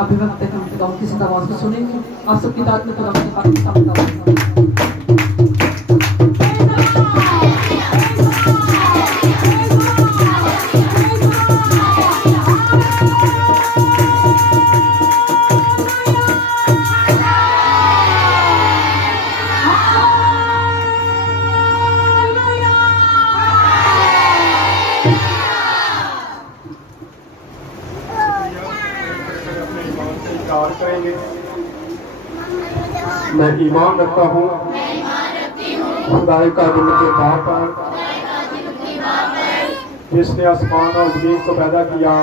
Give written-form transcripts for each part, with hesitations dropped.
अभी वक्त तक हम खुदावंद की सदा आवाज़ को सुनेंगे। आप सबकी दाद में खुदावंद की पाक कलाम का करेंगे। मैं ईमान रखता हूँ खुदाई का दिल के बाप पर जिसने आसमान और जमीन को पैदा किया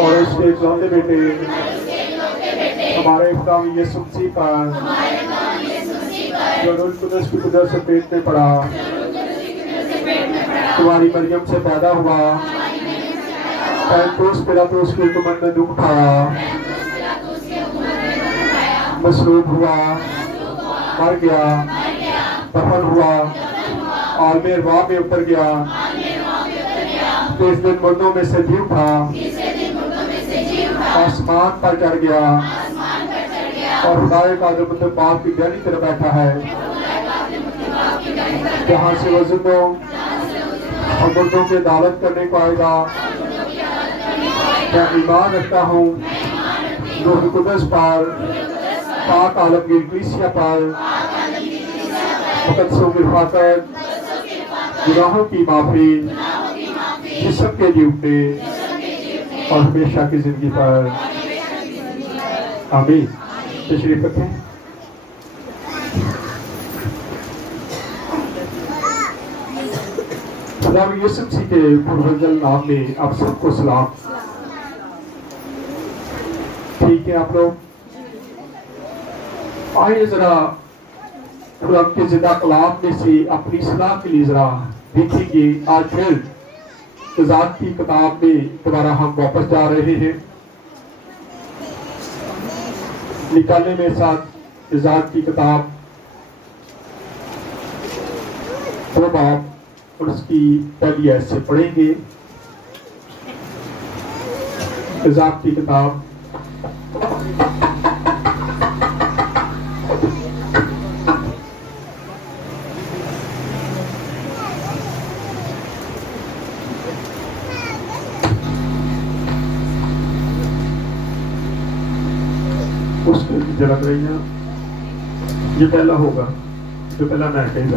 और उसके इकलौते बेटे हमारे खुदा यीशु मसीह पर जो रूह कुदस की कुदरत से पेट में पड़ा, तुम्हारी मरियम से पैदा हुआ, पैंतोस पिलातुस के हुक्म में दुख उठाया, मसलूब हुआ, मर गया, दफन हुआ, आलमे वाह में उतर गया, तीस दिन मुर्दों में से जी उठा, आसमान पर चढ़ गया और खुदाए का जो बाप की दाहिनी तरफ बैठा है, जहाँ से वो जिंदों और मुर्दों की अदालत करने को आएगा। मैं ईमान रखता हूँ रूह कुदस पर, पाक आलमगीर कलीसिया पर, मुकद्दसों की हिफाजत, गुनाहों की माफी, जिस्म के जीवते और हमेशा की जिंदगी पर। आमीन। तशरीफ रखें। खुदा यीशु मसीह के पुरफजल नाम में आप सबको सलाम। ठीक है आप लोग, आइए जरा खुदा के जिंदा कलाम में से अपनी सलाह के लिए जरा देखेंगे। आज फिर तज़ाद की किताब में दोबारा हम वापस जा रहे हैं। निकालने में साथ तज़ाद की किताब 2 बाब और उसकी पहली आयत से पढ़ेंगे। तज़ाद की किताब उसके जरा रही है। ये पहला होगा जो पहला मैं कहीं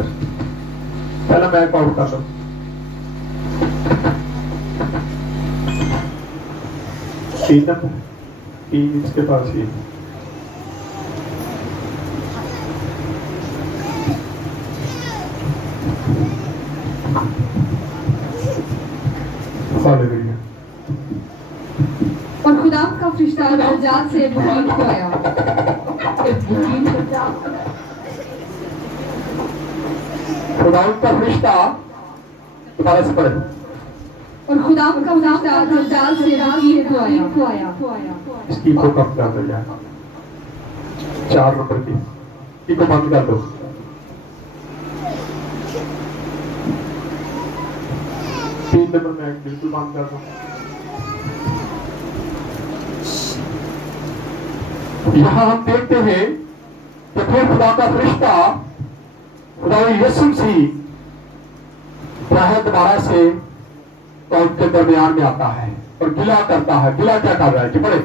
पहला मैं पाउट कर दूं। तीन इसके पास ही और खुदा का फरिश्ता दज्जाल से बुकीन को आया। खुदा का फरिश्ता दोबारा से पढ़े। और खुदा का फरिश्ता दज्जाल से बुकीन को आया। इसकी को कम कर दो यार, 4 नंबर की इसको बंद कर दो। तीन नंबर में बिल्कुल बंद कर दो। यहाँ हम देखते हैं कि फिर खुदा का फरिश्ता खुदा यीशु मसीह दोबारा से उनके दरमियान में आता है और गिला करता है। गिला क्या कर रहा है कि बड़े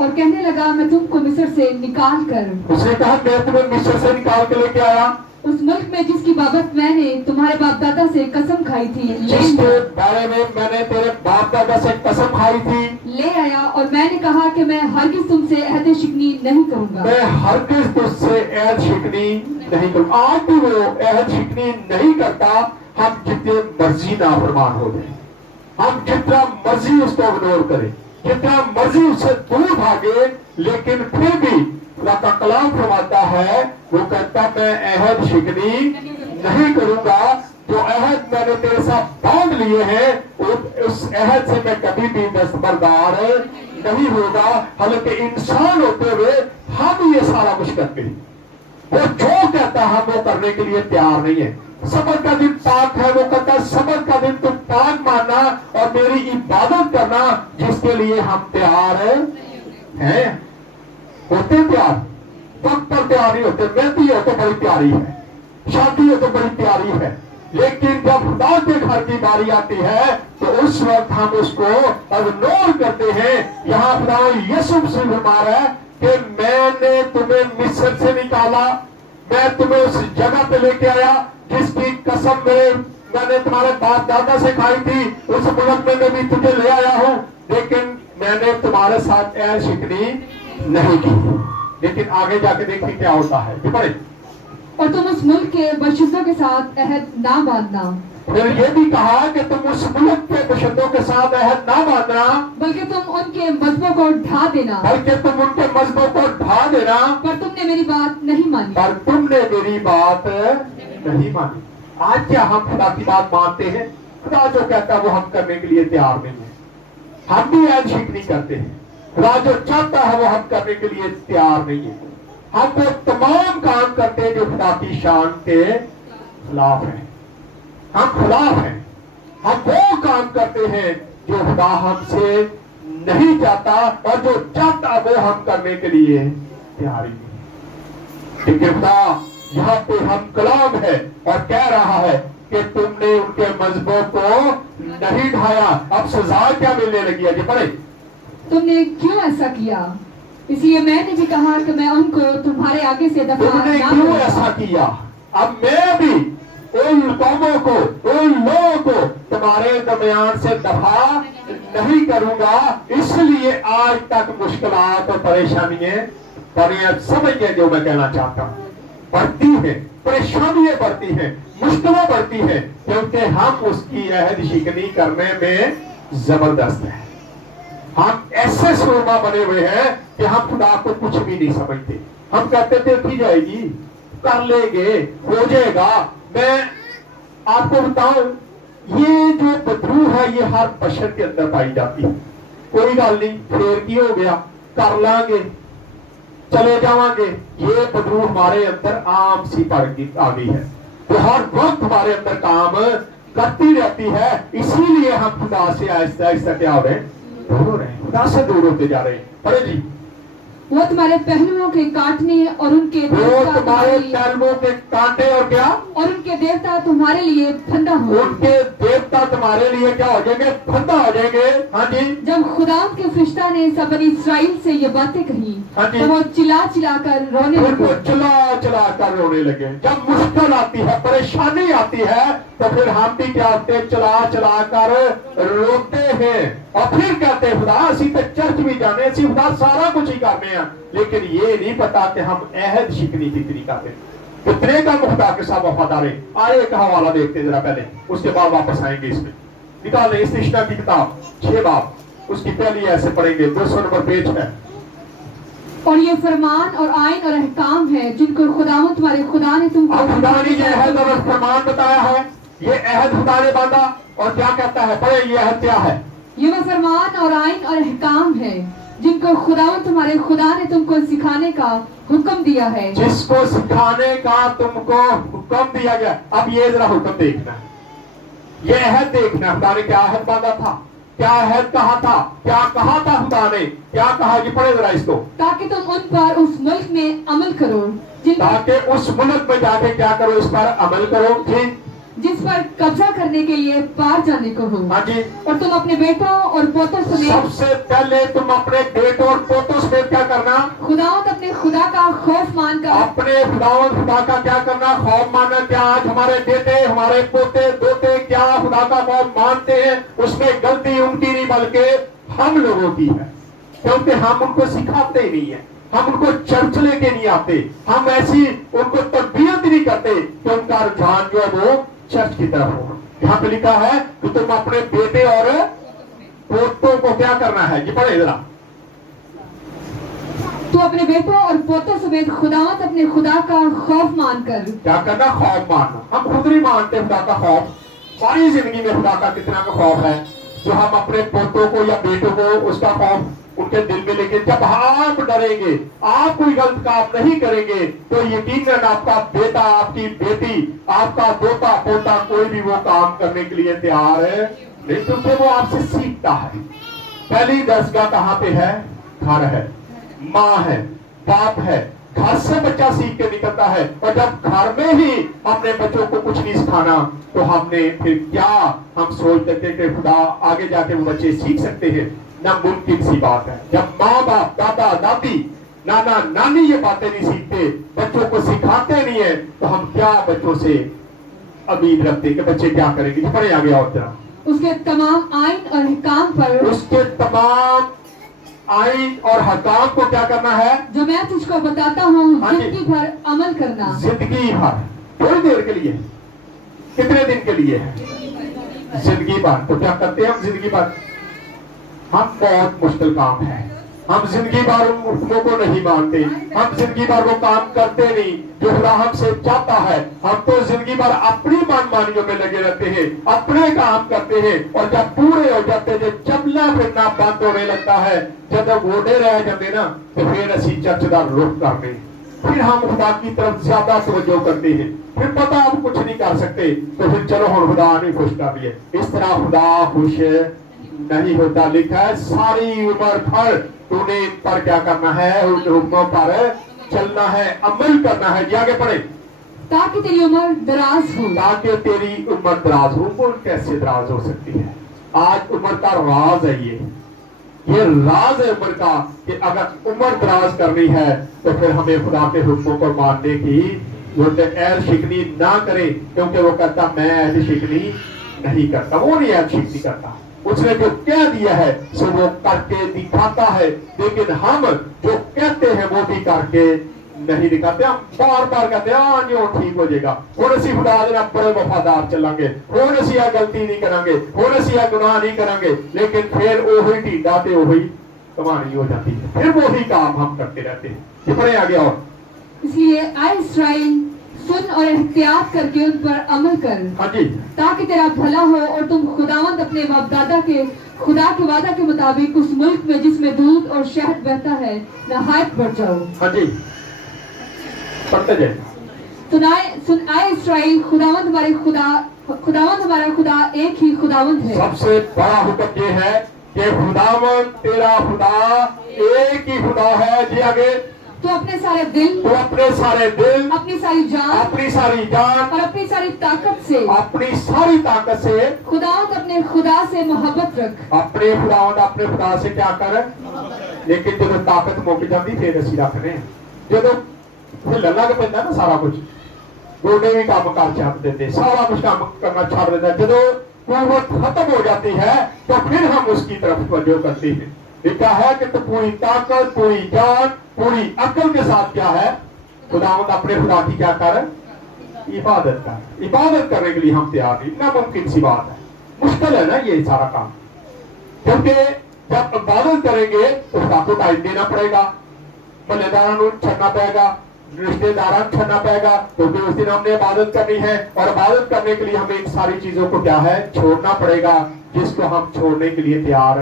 और कहने लगा, मैं तुमको मिस्र से निकाल कर, उसने कहा मैं तुम्हें मिस्र से निकाल के लेके आया, उस मुल्क में जिसकी बाबत मैंने तुम्हारे बाप दादा से कसम खाई थी, जिसके बारे में मैंने तेरे बाप दादा से कसम खाई थी, ले आया। और मैंने कहा कि मैं हरगिज़ तुमसे अहद शिकनी नहीं करूंगा। मैं हरगिज़ तुझसे अहद शिकनी नहीं करूंगा। आज भी वो अहद शिकनी नहीं करता। हम जितने मर्जी नाफरमान हो जाए, हम जितना मर्जी उसको इग्नोर करें, जितना मर्जी उससे दूर भागे, लेकिन फिर भी खुदा का कलाम फरमाता है, वो कहता मैं अहद शिकनी नहीं करूंगा। जो अहद मैंने तेरे साथ बांध लिए हैं उस अहद से मैं कभी भी दस्तबरदार नहीं होगा। हालांकि इंसान होते हुए हम ये सारा कुछ करते हैं, وہ جو کہتا ہے وہ کرنے کے لیے تیار نہیں ہے. سبت کا دن پاک ہے, وہ کہتا ہے سبت کا دن تم پاک ماننا اور میری عبادت کرنا, جس کے لیے ہم تیار ہیں. ہوتے تیار, وقت پر تیار نہیں ہوتے. مہندی ہو تو بڑی پیاری ہے, شادی ہو تو بڑی پیاری ہے, لیکن جب خدا کے گھر کی باری آتی ہے تو اس وقت ہم اس کو اگنور کرتے ہیں. یہاں خدا یسوع مسیح فرما رہا ہے کہ میں نے تمہیں مصر سے نکالا, میں تمہیں اس جگہ پہ لے کے آیا جس کی قسم میں نے تمہارے باپ دادا سے کھائی تھی. اس ملک میں بھی تجھے لے آیا ہوں, لیکن میں نے تمہارے ساتھ عہد شکنی نہیں کی. لیکن آگے جا کے دیکھیں کیا ہوتا ہے. پڑھیں. اور تم اس ملک کے باشندوں کے ساتھ عہد نہ باندھنا, پھر یہ بھی کہا کہ تم اس ملک کے باشندوں کے ساتھ عہد نہ باندھنا, بلکہ تم ان کے مذہبوں کو ڈھا دینا, بلکہ تم ان کے مذہبوں کو ڈھا دینا. پر تم نے میری بات نہیں مانی. پر تم نے میری بات نہیں مانی. آج کیا ہم خدا کی بات مانتے ہیں؟ خدا جو کہتا ہے وہ ہم کرنے کے لیے تیار نہیں ہے. ہم بھی عہد شکنی کرتے ہیں. خدا جو چاہتا ہے وہ ہم کرنے کے لیے تیار نہیں ہے. ہم وہ تمام کام کرتے ہیں جو خدا کی شان کے خلاف ہیں. ہم خلاف ہیں. ہم وہ کام کرتے ہیں جو خدا ہم سے نہیں چاہتا, اور جو چاہتا وہ ہم کرنے کے لیے تیاری نہیں. کیونکہ خدا یہاں پہ ہم کلام ہے اور کہہ رہا ہے کہ تم نے ان کے مذہبوں کو نہیں ڈھایا. اب سزا کیا ملنے لگی ہے؟ جی پڑھیں. تم نے کیوں ایسا کیا؟ اس لیے میں نے بھی کہا کہ میں ان کو تمہارے آگے سے دفاع تم نے نہ کیوں کروں گا. ایسا کیا؟ اب میں بھی ان قوموں کو, ان لوگوں کو تمہارے درمیان سے دفاع نہیں کروں گا. اس لیے آج تک مشکلات اور پریشانیاں سمجھیں جو میں کہنا چاہتا ہوں, بڑھتی ہیں, پریشانیاں بڑھتی ہیں, مشکلیں بڑھتی ہیں, کیونکہ ہم اس کی عہد شکنی کرنے میں زبردست ہیں. ہم ایسے سورما بنے ہوئے ہیں کہ ہم خدا کو کچھ بھی نہیں سمجھتے. ہم کہتے تھے کی جائے گی, کر لیں گے, ہو جائے گا. میں آپ کو بتاؤں, یہ جو بدرو ہے یہ ہر بشر کے اندر پائی جاتی ہے. کوئی گل نہیں, پھر کی ہو گیا, کر لیں گے, چلے جاؤں گے. یہ بدرو ہمارے اندر عام سی پڑ آ گئی ہے. وہ ہر وقت ہمارے اندر کام کرتی رہتی ہے. اسی لیے ہم خدا سے آہستہ آہستہ کیا ہو رہے ہیں؟ دور ہو رہے ہیں, خدا سے دور ہوتے جا رہے ہیں. پڑھیں جی. وہ تمہارے پہلوؤں کے کاٹنے اور ان کے وہ دیوتا تمہارے پہلوؤں کے کانٹے اور کیا, اور ان کے دیوتا تمہارے لیے پھندا ہو. ان کے دیوتا تمہارے لیے کیا ہو جائیں گے؟ پھندا ہو جائیں گے. ہاں جی. جب خدا کے فرشتہ نے سب بنی اسرائیل سے یہ باتیں کہی ہاں جی. تو وہ چلا چلا کر رونے پھر وہ لگے. چلا چلا کر رونے لگے. جب مشکل آتی ہے, پریشانی آتی ہے, تو پھر ہم بھی کیا ہوتے ہیں؟ چلا چلا کر روتے ہیں. اور پھر کہتے ہیں خدا اسی تے چرچ بھی جانے, اسی خدا سارا کچھ ہی کرنے ہیں, لیکن یہ نہیں پتا کہ ہم عہد شکنی کتنی کرتے ہیں, کتنے کا خدا کے ساتھ وفادار ہیں. آئے ایک حوالہ دیکھتے ہیں ذرا پہلے, اس کے بعد واپس آئیں گے. اس میں نکال لیں استشنا کی کتاب 6 باب, اس کی پہلی ایسے پڑھیں گے, 200 نمبر پیج ہے. اور یہ فرمان اور آئین اور احکام ہے جن کو خداوند تمہارے خدا نے تم کو اب خدا نے یہ عہد اور فرمان بتایا ہے. یہ عہد خدا نے باندھا, اور کیا کہتا ہے؟ پڑھیں یہ عہد کیا ہے. یہ وہ فرمان اور آئین اور احکام ہے جن کو خداوند تمہارے خدا نے تم کو سکھانے کا حکم دیا ہے. جس کو سکھانے کا تم کو حکم دیا گیا. اب یہ ذرا حکم دیکھنا ہے, یہ عہد دیکھنا. خدا نے کیا عہد باندھا تھا, کیا عہد کہا تھا, کیا کہا تھا خدا نے, کیا کہا؟ یہ پڑھے ذرا اس کو. تاکہ تم ان پر اس ملک میں عمل کرو تاکہ اس ملک میں جا کے کیا کرو؟ اس پر عمل کرو. ٹھیک. جس پر قبضہ کرنے کے لیے پار جانے کو ہو. ہاں جی. اور تم اپنے بیٹوں اور پوتوں سمیت سب سے پہلے تم اپنے بیٹوں اور پوتوں سمیت کیا کرنا؟ خداوند اپنے خدا کا خوف مان کر اپنے خدا کا کیا کرنا؟ خوف ماننا. کیا آج ہمارے بیٹے, ہمارے پوتے دوتے کیا خدا کا خوف مانتے ہیں؟ اس میں غلطی ان کی نہیں بلکہ ہم لوگوں کی ہے, کیونکہ ہم ان کو سکھاتے ہی نہیں ہیں, ہم ان کو چرچ لے کے نہیں آتے, ہم ایسی ان کو تربیت نہیں کرتے کہ ان کا رجحان جو ہے وہ چرچ کی طرف ہو. یہاں پہ لکھا ہے کہ تم اپنے بیٹے اور پوتوں کو کیا کرنا ہے. یہ پڑھیں ذرا. تو اپنے بیٹوں اور پوتوں سمیت خداوند اپنے خدا کا خوف مان کر کیا کرنا؟ خوف ماننا. ہم خود نہیں مانتے خدا کا خوف. ساری زندگی میں خدا کا کتنا کا خوف ہے جو ہم اپنے پوتوں کو یا بیٹوں کو اس کا خوف उनके दिल में लेके जब आप डरेंगे, आप कोई गलत काम नहीं करेंगे, तो यकीनन आपका बेटा, आपकी बेटी, आपका दोता पोता कोई भी वो काम करने के लिए तैयार है नहीं, क्योंकि वो आपसे सीखता है। पहली दरसगाह कहाँ पे है? घर है, माँ है, बाप है। घर से बच्चा सीख के निकलता है, और जब घर में ही अपने बच्चों को कुछ नहीं सिखाना, तो हमने फिर क्या हम सोचते थे कि खुदा आगे जाके वो बच्चे सीख सकते हैं? नामुमकिन सी बात है। जब माँ बाप, दादा दादी, नाना नानी ये बातें नहीं सीखते, बच्चों को सिखाते नहीं है, तो हम क्या बच्चों से उम्मीद रखते कि बच्चे क्या करेंगे? पढ़े आगे और जरा। उसके तमाम आइन और अहकाम पर, उसके तमाम आइन और हकाम को क्या करना है? जो मैं तुझको बताता हूँ, हाँ जी। जिंदगी भर अमल करना। जिंदगी भर, थोड़ी देर के लिए, कितने दिन के लिए है? जिंदगी भर। तो क्या करते हैं हम जिंदगी भर? हम बहुत मुश्किल काम है, हम जिंदगी भर उन हुक्मों को नहीं मानते, हम जिंदगी भर वो काम करते नहीं जो खुदा हमसे चाहता है। हम तो जिंदगी भर अपनी मनमानियों में लगे रहते हैं, अपने काम करते हैं, और जब पूरे हो जाते हैं, चलना फिरना बंद होने लगता है, जब वोडे रह जाते ना, तो फिर असी चर्च का रुख करते, फिर हम खुदा की तरफ ज्यादा तवज्जो करते हैं, फिर पता हम कुछ नहीं कर सकते, तो फिर चलो हम खुदा नहीं खुश कर दिए। इस तरह खुदा खुश नहीं होता। लिखा है सारी उम्र भर तूने पर क्या करना है? उन हुक्मों पर चलना है, अमल करना है। जी आगे पढ़े। ताकि तेरी उम्र दराज हो। ताकि तेरी उम्र दराज हो। उम्र कैसे दराज हो सकती है? आज उम्र का राज है ये राज है उम्र का, कि अगर उम्र दराज करनी है तो फिर हमें खुदा के हुक्मों को मानने की ऐल शिकनी ना करे, क्योंकि वो कहता मैं ऐल शिकनी नहीं करता। वो नहीं ऐल शिकनी करता, उसने जो कह दिया है सो वो करके दिखाता है। लेकिन हम जो कहते हैं वो भी करके नहीं दिखाते। हम बार बार कहते हैं हाँ जी वो ठीक हो जाएगा, हुण असीं खुदा दे नाल बड़े वफादार चलांगे, हुण असीं आ गलती नहीं करांगे, हुण असीं आ गुनाह नहीं करांगे। लेकिन फिर ओही ढीडा ते ओही कहानी हो जाती है, फिर वही काम हम करते रहते हैं। ये पढ़े आगे और। इसलिए आए इस्राएल, सुन और एहतियात करके उन पर अमल कर, हाँ जी, ताकि तेरा भला हो और तुम खुदावंद अपने बाप दादा के खुदा के वादा के मुताबिक उस मुल्क में जिसमें दूध और शहद बहता है नहायत बढ़ जाओ। हाँ जी, पढ़ते जाए। सुन आए इस्राएल, खुदावंद हमारा खुदा एक ही खुदावंद है। सबसे बड़ा हुक्म ये है कि खुदावंद तेरा खुदा एक ही खुदा है। जी आगे। तो अपने सारे दिल, अपनी सारी जान और अपनी सारी ताकत से खुदावंद अपने खुदा से मोहब्बत रख। अपने खुदा से क्या कर? लेकिन जो ताकत मुक जाती फिर असी रखने, जो हिलन लग पैंदा ना सारा कुछ, गोडे भी काम कर छड़ देते, सारा कुछ काम करना छड़ देता। जो कुव्वत खत्म हो जाती है तो फिर हम उसकी तरफ तवज्जो करते हैं। लिखा है कि तो पूरी ताकत, पूरी जान, पूरी अकल के साथ क्या है? खुदावंद अपने खुदा की क्या कर? इबादत कर। इबादत करने के लिए हम तैयार नहीं। नामुमकिन सी बात है, मुश्किल है ना ये सारा काम, क्योंकि जब इबादत करेंगे तो खुदा को टाइम देना पड़ेगा, मलेदारा को छड़ना पड़ेगा, रिश्तेदार छड़ना पड़ेगा, क्योंकि उस दिन हमने इबादत करनी है, और इबादत करने के लिए हमें इन सारी चीजों को क्या है? छोड़ना पड़ेगा, जिसको हम छोड़ने के लिए तैयार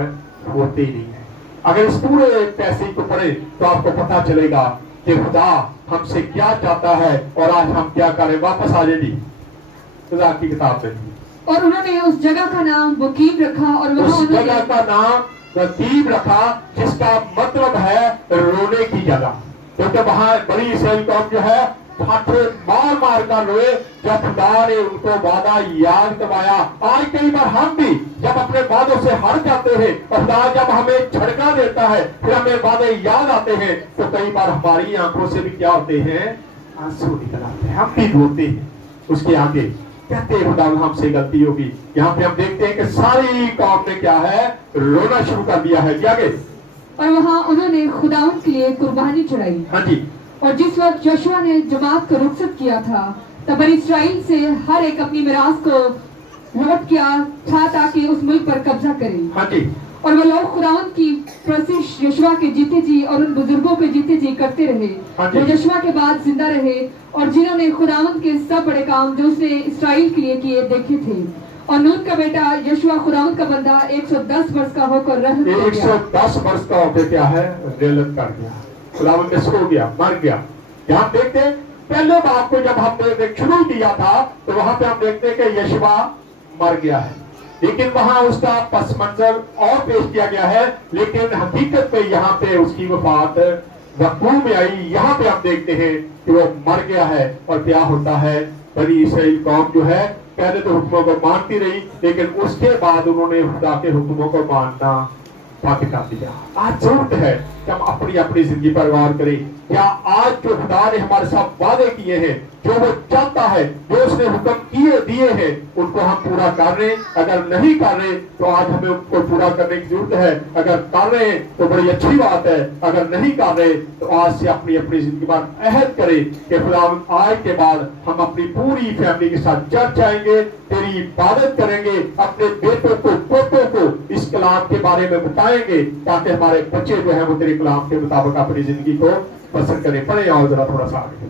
होते ही नहीं है। अगर इस पूरे पैसे को पढ़े तो आपको पता चलेगा कि खुदा हमसे क्या चाहता है और आज हम क्या करें। वापस आ जाइए खुदा की किताब में। और उन्होंने उस जगह का नाम वकील रखा, और वहाँ उस जगह का नाम वकील रखा, जिसका मतलब है रोने की जगह, क्योंकि वहां बड़ी इस्राएल कौम जो है ठाठे मार मार कर रोए जब खुदा ने उनको वादा याद करवाया। आज कई बार हम भी जब अपने वादों से हट जाते हैं, और खुदा जब हमें झटका देता है, फिर हमें वादे याद आते हैं, तो कई बार हमारी आंखों से भी क्या होते हैं? आंसू निकल आते हैं, हम भी रोते हैं उसके आगे, कहते हैं खुदा हमसे गलती होगी। यहाँ पे हम देखते हैं कि सारी कौम ने क्या है? रोना शुरू कर दिया है। क्या आगे? और वहाँ उन्होंने खुदावंद के लिए कुर्बानी चढ़ाई। हाँ जी। और जिस वक्त यहोशुआ ने जमात को रुखसत किया था, तब बनी इस्राएल से हर एक अपनी मिरास को लौट किया था, ताकि उस मुल्क पर कब्जा करे। हाँ जी। और वो लोग खुदावंद की प्रशिश यहोशुआ के जीते जी और उन बुजुर्गों के जीते जी करते रहे, जो यहोशुआ के बाद जिंदा रहे, और जिन्होंने खुदावंद के सब बड़े काम जो उसने इस्राएल के लिए किए देखे थे। और नून का बेटा यशुआ खुदावंद का बंदा 110 वर्ष का होकर रह गया। 110 वर्ष का होकर क्या है, रेलत कर गया, खुदावंद में सो गया, मर गया। यहाँ देखते हैं पहले बात को जब हमने शुरू किया था तो वहां पे हम देखते हैं कि यशुआ मर गया है, लेकिन वहां उसका पस मंजर और पेश किया गया है, लेकिन हकीकत में यहाँ पे उसकी वफात वक़्तों में आई। यहाँ पे हम देखते हैं कि वो मर गया है और क्या होता है, बनी इसराइल कौम जो है पहले तो हुक्मों को मानती रही, लेकिन उसके बाद उन्होंने खुदा के हुक्मों को मानना बंद कर दिया। आज जरूरत है कि हम अपनी अपनी जिंदगी पर गौर करें। क्या आज जो खुदा ने हमारे साथ वादे किए हैं, जो वो चाहता है, जो उसने हुक्म दिए हैं, उनको हम पूरा कर रहे हैं? अगर नहीं कर रहे तो आज हमें उनको पूरा करने की जरूरत है। अगर कर रहे हैं तो बड़ी अच्छी बात है, अगर नहीं कर रहे तो आज से अपनी अपनी जिंदगी पर अहद करें कि खुदा आज के बाद हम अपनी पूरी फैमिली के साथ चर्च आएंगे, तेरी इबादत करेंगे, अपने बेटों को पोतों को इस कलाम के बारे में बताएंगे, ताकि हमारे बच्चे जो है वो तेरे कलाम के मुताबिक अपनी जिंदगी को पसंद करें। पढ़े और जरा थोड़ा सा आगे।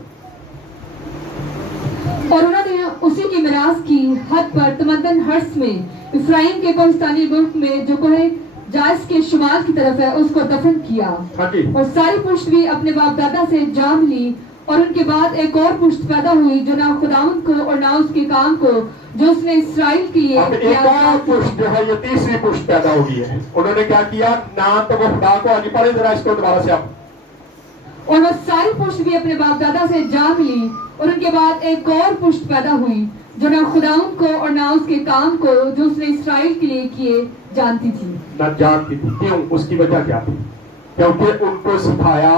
और उन्होंने उसी की मिरास की हद पर तमदन हर्ष में इफ्राइम के कोहिस्तानी मुल्क में जो कोहे जायस के शुमाल की तरफ है उसको दफन किया। हाँ जी। और सारी पुश्त भी अपने बाप दादा से जाम ली। और उनके बाद एक और पुश्त पैदा हुई जो ना खुदावंद को और ना उसके काम को जो उसने इसराइल के लिए अब एक और पुश्त जो है, ये तीसरी पुश्त पैदा हो गई है। उन्होंने क्या किया, ना तो वो खुदा को आज पढ़े जरा इसको दोबारा से आप। और वह सारी पुश्त भी अपने बाप दादा से जाम ली। और उनके बाद एक और पुश्त पैदा हुई जो ना खुदावंद को और ना उसके काम को जो उसने इसराइल के लिए किए जानती थी। न जानती थी। क्यों? उसकी वजह क्या थी? क्योंकि उनको सिखाया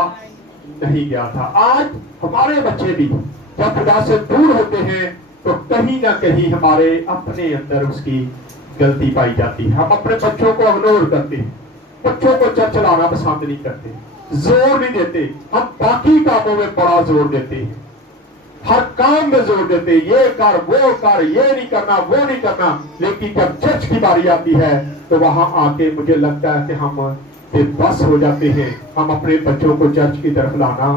नहीं गया था। आज हमारे बच्चे भी जब खुदा से दूर होते हैं तो कहीं ना कहीं हमारे अपने अंदर उसकी गलती पाई जाती है। हम अपने बच्चों को इग्नोर करते हैं, बच्चों को चर्च लाना पसंद नहीं करते, जोर नहीं देते। हम बाकी कामों में बड़ा जोर देते हैं, हर काम में जोर देते हैं, ये कर वो कर, ये नहीं करना वो नहीं करना। लेकिन जब चर्च की बारी आती है तो वहां आके मुझे लगता है कि हम बेबस हो जाते हैं। हम अपने बच्चों को चर्च की तरफ लाना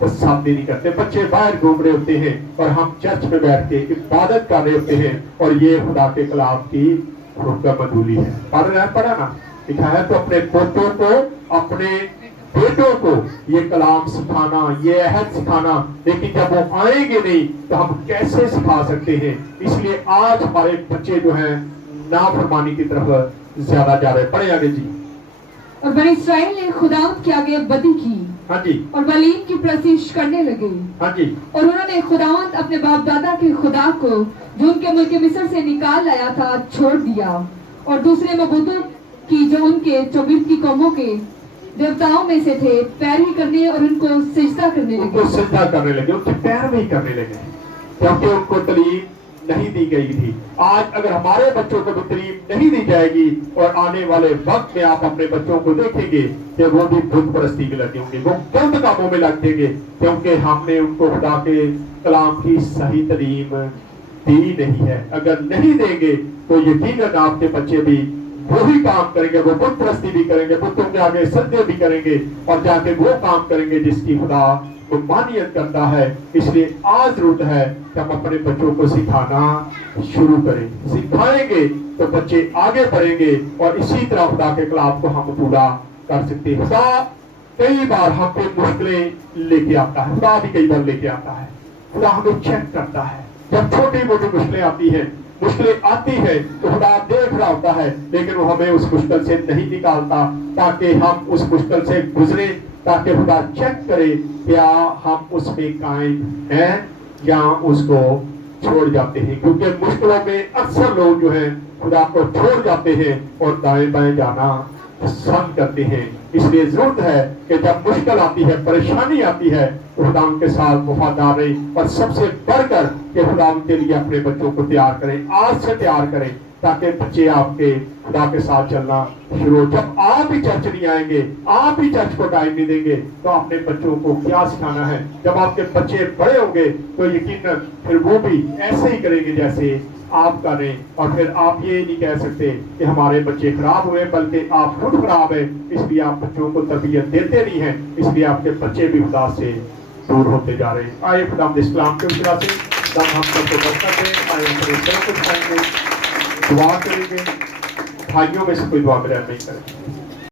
पसंद नहीं करते। बच्चे बाहर घूम रहे होते हैं और हम चर्च में बैठ के इबादत कर रहे होते हैं, और ये खुदा के खिलाफ की हुक्मदूली है। पढ़ा ना, लिखा है तो अपने पोतों को, अपने बेटों को ये कलाम सिखाना, ये अहद सिखाना। लेकिन जब वो आएंगे नहीं तो हम कैसे सिखा सकते हैं? इसलिए आज हमारे बच्चे जो हैं नाफरमानी की तरफ ज्यादा जा रहे हैं। पढ़े आगे जी। और बनी इसराइल ने खुदावंद के आगे बदी की। हाँ जी। और बलीम की प्रतीश करने लगे। हाँ जी। और उन्होंने खुदावंद अपने बाप दादा के खुदा को जो उनके मुल्क मिस्र से निकाल लाया था छोड़ दिया, और दूसरे मबूतों की जो उनके 24 की कौमों के देवताओं में से थे पैरवी करने और उनको सिजदा करने लगे। उनको सिजदा करने लगे, उनकी पैरवी करने लगे, क्योंकि उनको तालीम नहीं दी गई थी। आज अगर हमारे बच्चों को भी तालीम नहीं दी जाएगी और आने वाले वक्त में आप अपने बच्चों को देखेंगे कि वो भी बुत परस्ती में लगे होंगे, वो गंद कामों में लग जाएंगे, क्योंकि हमने उनको खुदा के कलाम की सही तालीम दी नहीं है। अगर नहीं देंगे तो यकीनन आपके बच्चे भी वही काम करेंगे, वो बुत परस्ती भी करेंगे, बुतों के आगे सजदे भी करेंगे, और जाके वो काम करेंगे जिसकी खुदा को मानियत करता है। इसलिए आज जरूरत है कि हम अपने बच्चों को सिखाना शुरू करें। सिखाएंगे तो बच्चे आगे बढ़ेंगे और इसी तरह खुदा के खिलाफ को हम पूरा कर सकते हैं। खुदा कई बार हम पे मुश्किलें लेके आता है, खुदा भी कई बार लेके आता है। खुदा हमें चेक करता है। जब छोटी मोटी मुश्किलें आती है तो खुदा देख रहा होता है, लेकिन वो हमें उस मुश्किल से नहीं निकालता ताकि हम उस मुश्किल से गुजरे, ताकि खुदा चेक करे क्या हम उसमें कायम हैं या उसको छोड़ जाते हैं। क्योंकि मुश्किलों में अक्सर लोग जो हैं खुदा को छोड़ जाते हैं और दाएं बाएं जाना पसंद करते हैं। इसलिए जरूरत है कि जब मुश्किल आती है, परेशानी आती है, तो खुदा उनके साथ वफादार रहे, और सबसे बढ़कर कि खुदा उनके लिए अपने बच्चों को तैयार करें, आज से तैयार करें, ताकि बच्चे आपके खुदा के साथ चलना शुरू हो। जब आप ही चर्च नहीं आएंगे, आप ही चर्च को टाइम नहीं देंगे, तो अपने बच्चों को क्या सिखाना है? जब आपके बच्चे बड़े होंगे तो यकीनन फिर वो भी ऐसे ही करेंगे जैसे आप करें, और फिर आप ये नहीं कह सकते कि हमारे बच्चे खराब हुए, बल्कि आप खुद खराब है, इसलिए आप बच्चों को तरबियत देते नहीं हैं, इसलिए आपके बच्चे भी खुदा से दूर होते जा रहे हैं। आइए खुदा इस्लाम के उस तरह से हम सबको बरकत दें। आइए हम दुआ करेंगे, भाइयों में से कोई दुआ बगैर नहीं करें।